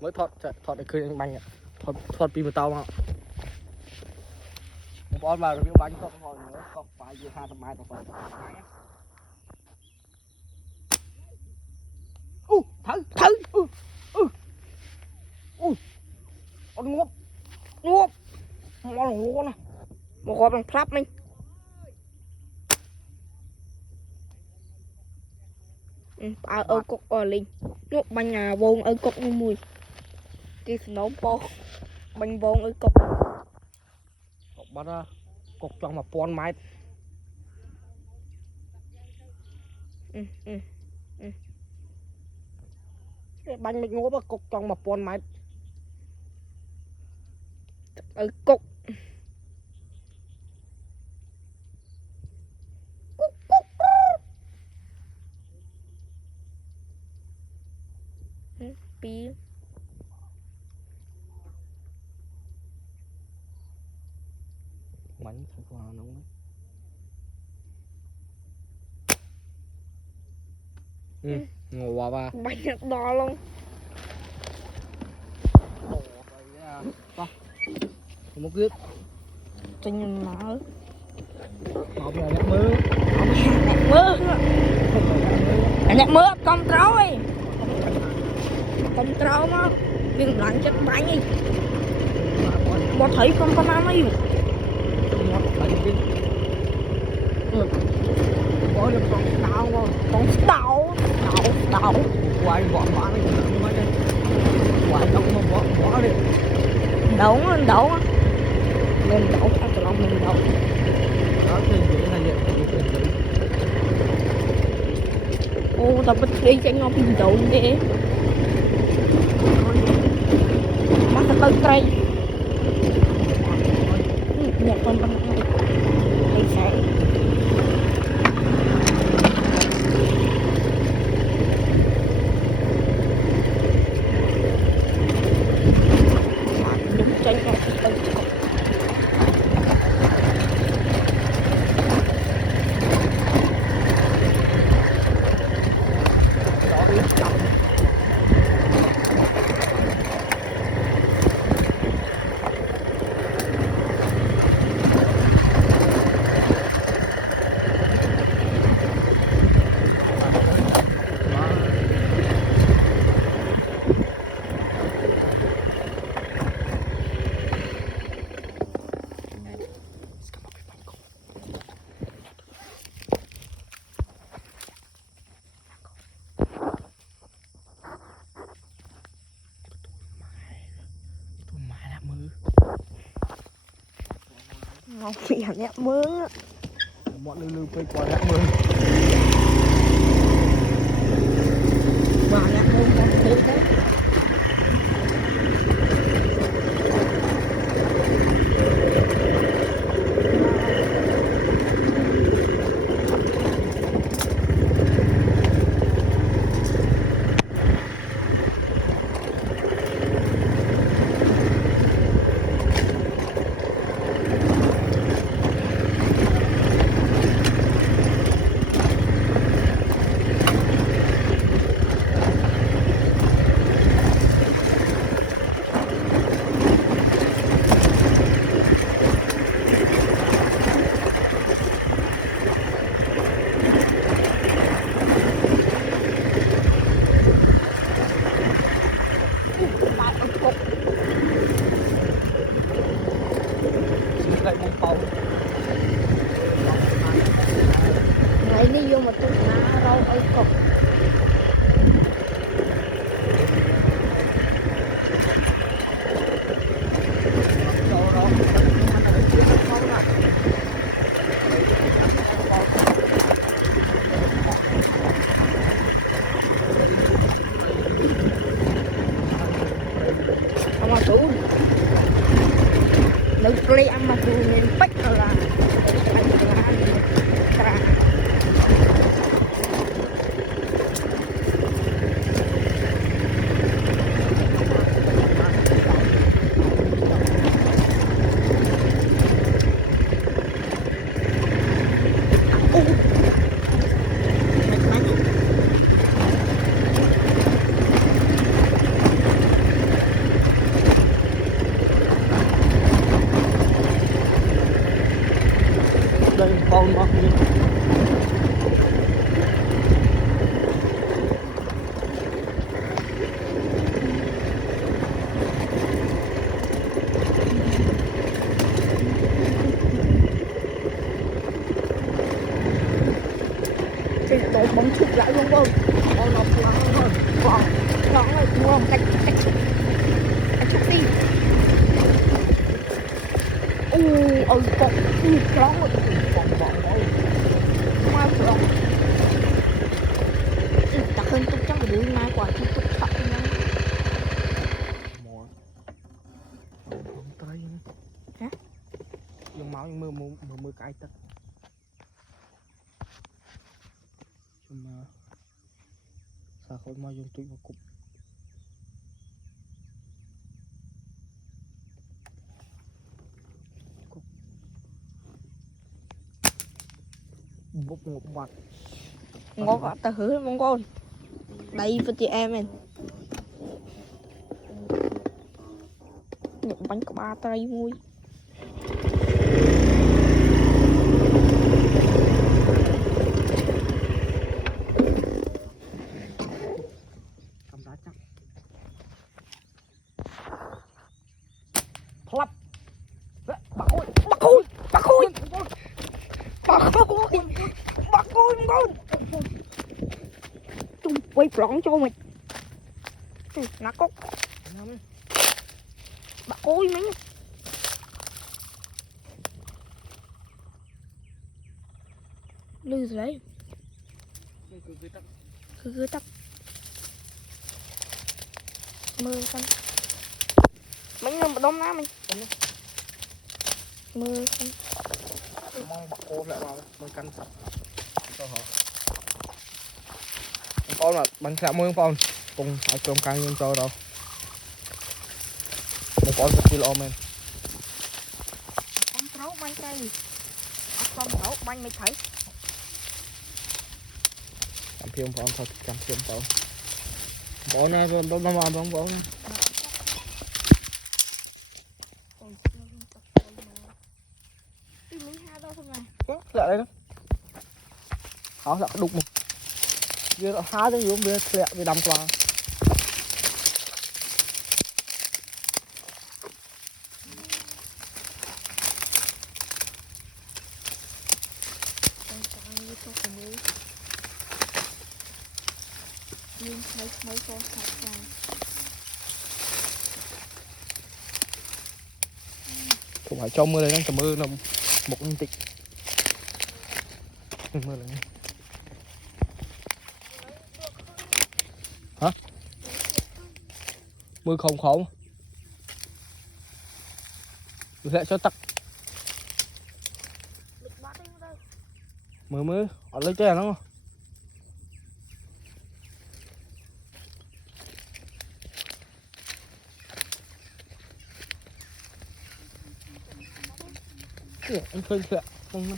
mới thọt để khơi anh bánh thọt pi một tàu mà bón vào rồi miếng bánh thọt hồi nữa không phải gì hai tầm mai tầm phải thử con ngốp ngon ngon nè một con bằng flap mình ở cục ở linh nước bánh nhà vốn ở cục mùi cái nấu po bánh vốn ở cục bắt ra cục trong mà pon máy cái bánh mình ngố vào cục trong mà pon máy ở cục pi bánh phải qua nóng đấy ngồi vào ba bánh đỏ luôn một cái chân mỡ một là nhạc mưa nhạc mưa con trâu ấy con trâu mà đừng lạnh chết bánh đi bỏ thấy con ăn ấy có được con đào quay bỏ đi quay đâu mà bỏ đi đậu mình đậu ăn từ lòng mình đậu đó thì vậy là vậy ô tao bắt đi cho ngon bình đậu đi mắt tao tới cây một con đi sáng ngon bị hẳn nhạc mướn á bọn lưu quay qua nhạc mướn và nhạc mướn con thế đấy lại bông bầu ngày đi vô mà tôi ná rau ở cục sama tu nấu play ăn mà tu nên bách là anh là tra tổ bóng chụp lại luôn không? Nó lắng hơn. Vâng, nó lại đúng cách chụp đi. Con lóng rồi. Vòng mai vòng. Ta hơn túc chắc đuôi mai quả thì túc sợ nha. Mồi. Không tay. Hả? Dùng máu mưa cái tất. Cuma sao không mau dùng tụi vào cục. Bốc một mặt. Ngon quá ta hứa mong con. Đây với chị em mình. Những bánh có 3 tay mui. Cầm đá chắc. Lắp. Bà ơi, bà ơi, bà ơi. Bà ơi, bà ơi con. Chung quay plón cho mày. Nó có. Bà ơi mấy. Lư rồi đấy. Cứ tắt. Mưa xanh. Mấy người đông ná mình. Mưa xanh. Mong bạc cô lại vào mới cắn sạch cho họ. Con là bánh xạ mưa con cùng ở trong căn nhân cho đâu. Một con rất kilo men. Con trấu bánh cây. Con trấu bánh mày thấy. Cảm phiền con thật cảm phiền con. Bỏ nè rồi nó mà bóng bỏ nè. Lại đây đó. Họ lại đục một. Giờ há tới xuống bia lẹ bị đâm qua. Mấy con thật ra. Cũng phải cho mưa lên nó mưa nó một linh tịch. Mưa lên. Hả? Mưa không khổ. Sẽ cho tắt. Mưa ở lấy chè nó. Anh khơi kìa, không